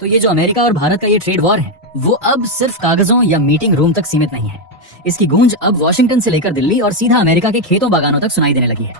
तो ये जो अमेरिका और भारत का ये ट्रेड वॉर है वो अब सिर्फ कागजों या मीटिंग रूम तक सीमित नहीं है। इसकी गूंज अब वॉशिंगटन से लेकर दिल्ली और सीधा अमेरिका के खेतों बागानों तक सुनाई देने लगी है।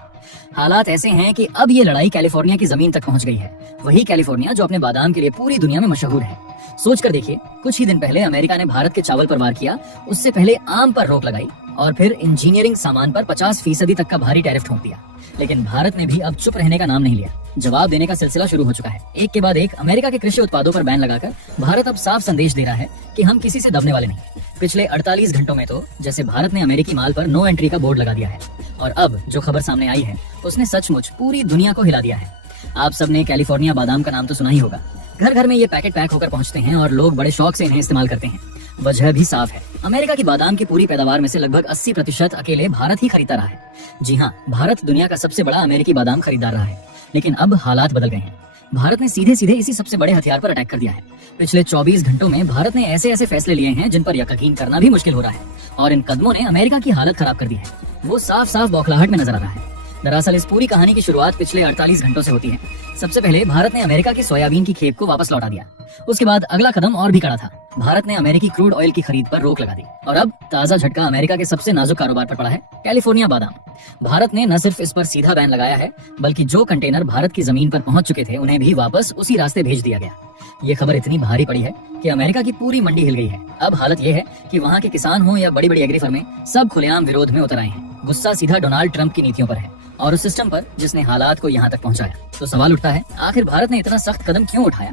हालात ऐसे हैं कि अब ये लड़ाई कैलिफोर्निया की जमीन तक पहुंच गई है। वही कैलिफोर्निया जो अपने बादाम के लिए पूरी दुनिया में मशहूर है। सोच कर देखिए, कुछ ही दिन पहले अमेरिका ने भारत के चावल पर वार किया, उससे पहले आम पर रोक लगाई और फिर इंजीनियरिंग सामान पर 50% तक का भारी टैरिफ ठोक दिया। लेकिन भारत ने भी अब चुप रहने का नाम नहीं लिया। जवाब देने का सिलसिला शुरू हो चुका है। एक के बाद एक अमेरिका के कृषि उत्पादों पर बैन लगाकर भारत अब साफ संदेश दे रहा है कि हम किसी से दबने वाले नहीं। पिछले 48 घंटों में तो जैसे भारत ने अमेरिकी माल पर नो एंट्री का बोर्ड लगा दिया है। और अब जो खबर सामने आई है उसने सचमुच पूरी दुनिया को हिला दिया है। आप सबने कैलिफोर्निया बादाम का नाम तो सुना ही होगा। घर घर में ये पैकेट पैक होकर पहुंचते हैं और लोग बड़े शौक से इन्हें इस्तेमाल करते हैं। वजह भी साफ है, अमेरिका की बादाम की पूरी पैदावार में से लगभग 80% अकेले भारत ही खरीदता रहा है। जी हाँ, भारत दुनिया का सबसे बड़ा अमेरिकी बादाम खरीदार रहा है। लेकिन अब हालात बदल गए हैं। भारत ने सीधे सीधे इसी सबसे बड़े हथियार पर अटैक कर दिया है। पिछले 24 घंटों में भारत ने ऐसे ऐसे फैसले लिए हैं जिन पर यकीन करना भी मुश्किल हो रहा है। और इन कदमों ने अमेरिका की हालत खराब कर दी है। वो साफ साफ बौखलाहट में नजर आ रहा है। दरअसल इस पूरी कहानी की शुरुआत पिछले 48 घंटों से होती है। सबसे पहले भारत ने अमेरिका की सोयाबीन की खेप को वापस लौटा दिया। उसके बाद अगला कदम और भी कड़ा था। भारत ने अमेरिकी क्रूड ऑयल की खरीद पर रोक लगा दी। और अब ताजा झटका अमेरिका के सबसे नाजुक कारोबार पर पड़ा है, कैलिफोर्निया बादाम। भारत ने न सिर्फ इस पर सीधा बैन लगाया है, बल्कि जो कंटेनर भारत की जमीन पर पहुंच चुके थे उन्हें भी वापस उसी रास्ते भेज दिया गया। ये खबर इतनी भारी पड़ी है कि अमेरिका की पूरी मंडी हिल गई है। अब हालत ये है कि वहाँ के किसान हो या बड़ी बड़ी एग्री फर्में, सब खुलेआम विरोध में उतर आए हैं। गुस्सा सीधा डोनाल्ड ट्रंप की नीतियों पर है और उस सिस्टम पर जिसने हालात को यहाँ तक पहुँचाया। तो सवाल उठता है, आखिर भारत ने इतना सख्त कदम क्यों उठाया?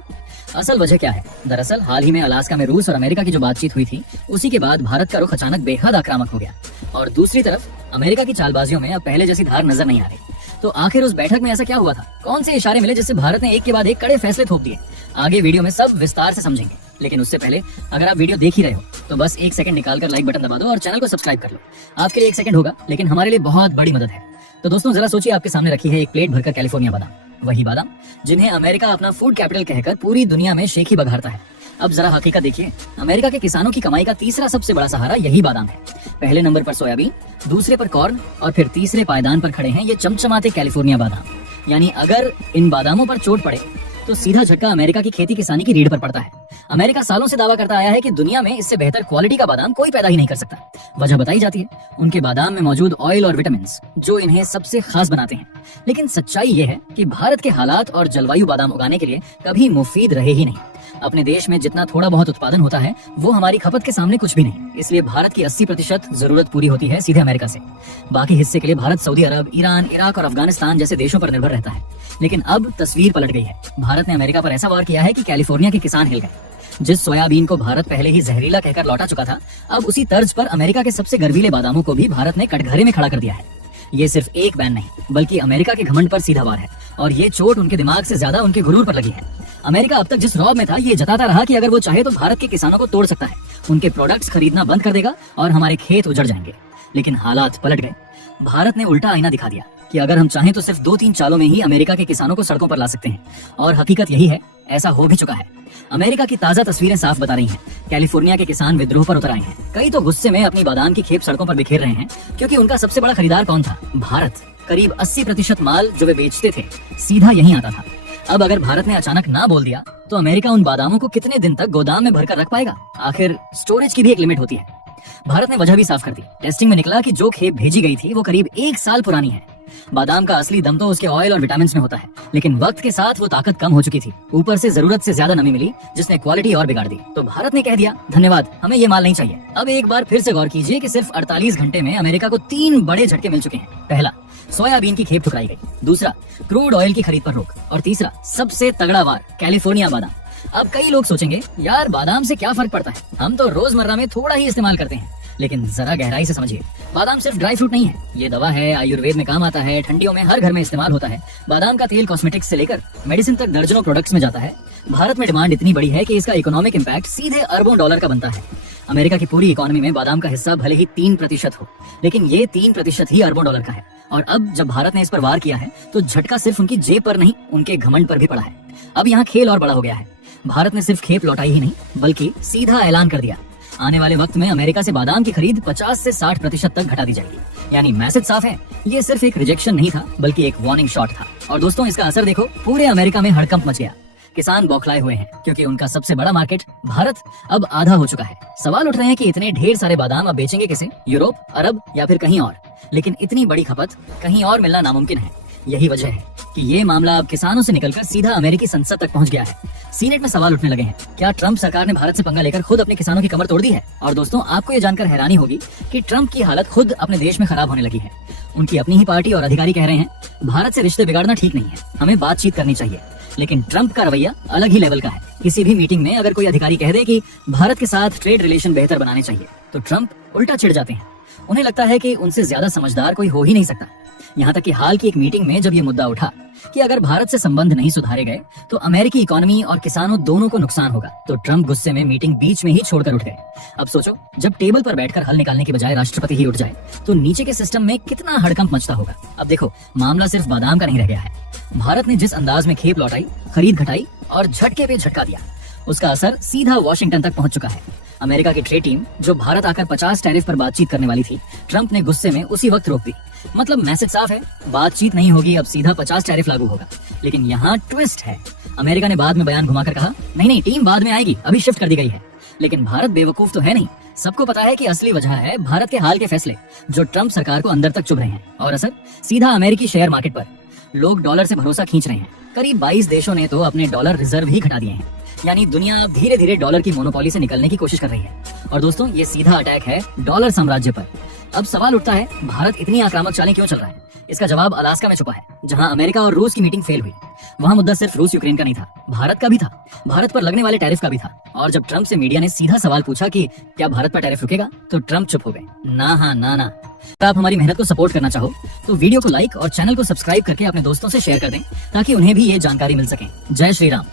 असल वजह क्या है? दरअसल हाल ही में अलास्का में रूस और अमेरिका की जो बातचीत हुई थी, उसी के बाद भारत का रुख अचानक बेहद आक्रामक हो गया। और दूसरी तरफ अमेरिका की चालबाजियों में अब पहले जैसी धार नजर नहीं आ रही। तो आखिर उस बैठक में ऐसा क्या हुआ था? कौन से इशारे मिले जिससे भारत ने एक के बाद एक कड़े फैसले थोप दिए? आगे वीडियो में सब विस्तार से समझेंगे। लेकिन उससे पहले अगर आप वीडियो देख ही रहे हो तो बस एक सेकंड निकालकर लाइक बटन दबा दो और चैनल को सब्सक्राइब कर लो। आपके लिए एक सेकंड होगा, लेकिन हमारे लिए बहुत बड़ी मदद है। तो दोस्तों जरा सोचिए, आपके सामने रखी है एक प्लेट भरकर कैलिफोर्निया बादाम। वही बादाम जिन्हें अमेरिका अपना फूड कैपिटल कहकर पूरी दुनिया में शेख ही बघारता है। अब जरा हकीकत देखिए, अमेरिका के किसानों की कमाई का तीसरा सबसे बड़ा सहारा यही बादाम है। पहले नंबर पर सोयाबीन, दूसरे पर कॉर्न और फिर तीसरे पायदान पर खड़े हैं ये चमचमाते कैलिफोर्निया बादाम। यानी अगर इन बादामों पर चोट पड़े तो सीधा झटका अमेरिका की खेती किसानी की रीढ़ पर पड़ता है। अमेरिका सालों से दावा करता आया है कि दुनिया में इससे बेहतर क्वालिटी का बादाम कोई पैदा ही नहीं कर सकता। वजह बताई जाती है उनके बादाम में मौजूद ऑयल और विटामिन जो इन्हें सबसे खास बनाते हैं। लेकिन सच्चाई ये है कि भारत के हालात और जलवायु बादाम उगाने के लिए कभी मुफीद रहे ही नहीं। अपने देश में जितना थोड़ा बहुत उत्पादन होता है वो हमारी खपत के सामने कुछ भी नहीं। इसलिए भारत की 80% जरूरत पूरी होती है सीधे अमेरिका से। बाकी हिस्से के लिए भारत सऊदी अरब, ईरान, इराक और अफगानिस्तान जैसे देशों पर निर्भर रहता है। लेकिन अब तस्वीर पलट गई है। भारत ने अमेरिका पर ऐसा वार किया है कि कैलिफोर्निया के किसान हिल गए। जिस सोयाबीन को भारत पहले ही जहरीला कहकर लौटा चुका था, अब उसी तर्ज पर अमेरिका के सबसे गर्वीले बादामों को भी भारत ने कटघरे में खड़ा कर दिया है। ये सिर्फ एक बैन नहीं, बल्कि अमेरिका के घमंड पर सीधा वार है। और ये चोट उनके दिमाग से ज्यादा उनके गुरूर पर लगी है। अमेरिका अब तक जिस रौब में था, ये जताता रहा कि अगर वो चाहे तो भारत के किसानों को तोड़ सकता है, उनके प्रोडक्ट्स खरीदना बंद कर देगा और हमारे खेत उजड़ जाएंगे। लेकिन हालात पलट गए। भारत ने उल्टा आईना दिखा दिया कि अगर हम चाहें तो सिर्फ 2-3 चालों में ही अमेरिका के किसानों को सड़कों पर ला सकते हैं। और हकीकत यही है, ऐसा हो भी चुका है। अमेरिका की ताजा तस्वीरें साफ बता रही हैं। कैलिफोर्निया के किसान विद्रोह पर उतर आए हैं। कई तो गुस्से में अपनी बादाम की खेप सड़कों पर बिखेर रहे हैं, क्योंकि उनका सबसे बड़ा खरीदार कौन था? भारत। करीब 80% माल जो वे बेचते थे सीधा यहीं आता था। अब अगर भारत ने अचानक ना बोल दिया तो अमेरिका उन बादामों को कितने दिन तक गोदाम में भरकर रख पाएगा? आखिर स्टोरेज की भी एक लिमिट होती है। भारत ने वजह भी साफ कर दी। टेस्टिंग में निकला कि जो खेप भेजी गई थी वो करीब 1 साल पुरानी है। बादाम का असली दम तो उसके ऑयल और विटामिन में होता है, लेकिन वक्त के साथ वो ताकत कम हो चुकी थी। ऊपर से जरूरत से ज्यादा नमी मिली, जिसने क्वालिटी और बिगाड़ दी। तो भारत ने कह दिया, धन्यवाद, हमें ये माल नहीं चाहिए। अब एक बार फिर से गौर कीजिए कि सिर्फ 48 घंटे में अमेरिका को 3 बड़े झटके मिल चुके हैं। पहला, सोयाबीन की खेप ठुकराई गई। दूसरा, क्रूड ऑयल की खरीद पर रोक। और तीसरा, सबसे तगड़ा वार, कैलिफोर्निया बादाम। अब कई लोग सोचेंगे, यार बादाम से क्या फर्क पड़ता है, हम तो रोजमर्रा में थोड़ा ही इस्तेमाल करते हैं। लेकिन जरा गहराई से समझिए, बादाम सिर्फ ड्राई फ्रूट नहीं है, ये दवा है, आयुर्वेद में काम आता है, ठंडियों में हर घर में इस्तेमाल होता है। बादाम का तेल कॉस्मेटिक्स से लेकर मेडिसिन तक दर्जनों प्रोडक्ट्स में जाता है। भारत में डिमांड इतनी बड़ी है कि इसका इकोनॉमिक इम्पैक्ट सीधे अरबों डॉलर का बनता है। अमेरिका की पूरी इकोनॉमी में बादाम का हिस्सा भले ही 3% हो, लेकिन ये 3% ही अरबों डॉलर का है। और अब जब भारत ने इस पर वार किया है तो झटका सिर्फ उनकी जेब पर नहीं, उनके घमंड पर भी पड़ा है। अब यहाँ खेल और बड़ा हो गया है। भारत ने सिर्फ खेप लौटाई ही नहीं, बल्कि सीधा ऐलान कर दिया, आने वाले वक्त में अमेरिका से बादाम की खरीद 50 से 60% तक घटा दी जाएगी। यानी मैसेज साफ है, ये सिर्फ एक रिजेक्शन नहीं था, बल्कि एक वार्निंग शॉट था। और दोस्तों, इसका असर देखो, पूरे अमेरिका में हड़कंप मच गया। किसान बौखलाए हुए हैं क्योंकि उनका सबसे बड़ा मार्केट भारत अब आधा हो चुका है। सवाल उठ रहे हैं कि इतने ढेर सारे बादाम अब बेचेंगे किसे, यूरोप, अरब या फिर कहीं और। लेकिन इतनी बड़ी खपत कहीं और मिलना नामुमकिन है। यही वजह है कि ये मामला अब किसानों से निकलकर सीधा अमेरिकी संसद तक पहुंच गया है। सीनेट में सवाल उठने लगे हैं, क्या ट्रंप सरकार ने भारत से पंगा लेकर खुद अपने किसानों की कमर तोड़ दी है? और दोस्तों, आपको ये जानकर हैरानी होगी कि ट्रंप की हालत खुद अपने देश में खराब होने लगी है। उनकी अपनी ही पार्टी और अधिकारी कह रहे हैं, भारत से रिश्ते बिगाड़ना ठीक नहीं है, हमें बातचीत करनी चाहिए। लेकिन ट्रंप का रवैया अलग ही लेवल का है। किसी भी मीटिंग में अगर कोई अधिकारी कह दे कि भारत के साथ ट्रेड रिलेशन बेहतर बनाने चाहिए, तो ट्रंप उल्टा चिढ़ जाते हैं। उन्हें लगता है कि उनसे ज्यादा समझदार कोई हो ही नहीं सकता। यहाँ तक कि हाल की एक मीटिंग में जब ये मुद्दा उठा कि अगर भारत से संबंध नहीं सुधारे गए तो अमेरिकी इकोनॉमी और किसानों दोनों को नुकसान होगा, तो ट्रंप गुस्से में मीटिंग बीच में ही छोड़कर उठ गए। अब सोचो, जब टेबल पर बैठकर हल निकालने के बजाय राष्ट्रपति ही उठ जाए तो नीचे के सिस्टम में कितना हड़कंप मचता होगा। अब देखो, मामला सिर्फ बादाम का नहीं रह गया है। भारत ने जिस अंदाज में खेप लौटाई, खरीद घटाई और झटके पे झटका दिया, उसका असर सीधा वॉशिंगटन तक पहुंच चुका है। अमेरिका की ट्रेड टीम जो भारत आकर 50 टैरिफ पर बातचीत करने वाली थी, ट्रंप ने गुस्से में उसी वक्त रोक दी। मतलब मैसेज साफ है, बातचीत नहीं होगी, अब सीधा 50 टैरिफ लागू होगा। लेकिन यहाँ ट्विस्ट है, अमेरिका ने बाद में बयान घुमाकर कहा, नहीं टीम बाद में आएगी, अभी शिफ्ट कर दी गई है। लेकिन भारत बेवकूफ तो है नहीं, सबको पता है कि असली वजह है भारत के हाल के फैसले जो ट्रंप सरकार को अंदर तक चुभ रहे हैं, और असर सीधा अमेरिकी शेयर मार्केट पर। लोग डॉलर से भरोसा खींच रहे हैं। करीब 22 देशों ने तो अपने डॉलर रिजर्व ही घटा दिए हैं। यानी दुनिया अब धीरे धीरे डॉलर की मोनोपोली से निकलने की कोशिश कर रही है। और दोस्तों, ये सीधा अटैक है डॉलर साम्राज्य पर। अब सवाल उठता है, भारत इतनी आक्रामक चालें क्यों चल रहा है? इसका जवाब अलास्का में छुपा है, जहां अमेरिका और रूस की मीटिंग फेल हुई। वहां मुद्दा सिर्फ रूस यूक्रेन का नहीं था, भारत का भी था, भारत पर लगने वाले टैरिफ का भी था। और जब ट्रंप से मीडिया ने सीधा सवाल पूछा कि क्या भारत पर टैरिफ रुकेगा, तो ट्रंप चुप हो गए। ना हाँ ना ना। अगर आप हमारी मेहनत को सपोर्ट करना चाहो तो वीडियो को लाइक और चैनल को सब्सक्राइब करके अपने दोस्तों से शेयर कर दें, ताकि उन्हें भी ये जानकारी मिल सके। जय श्री राम।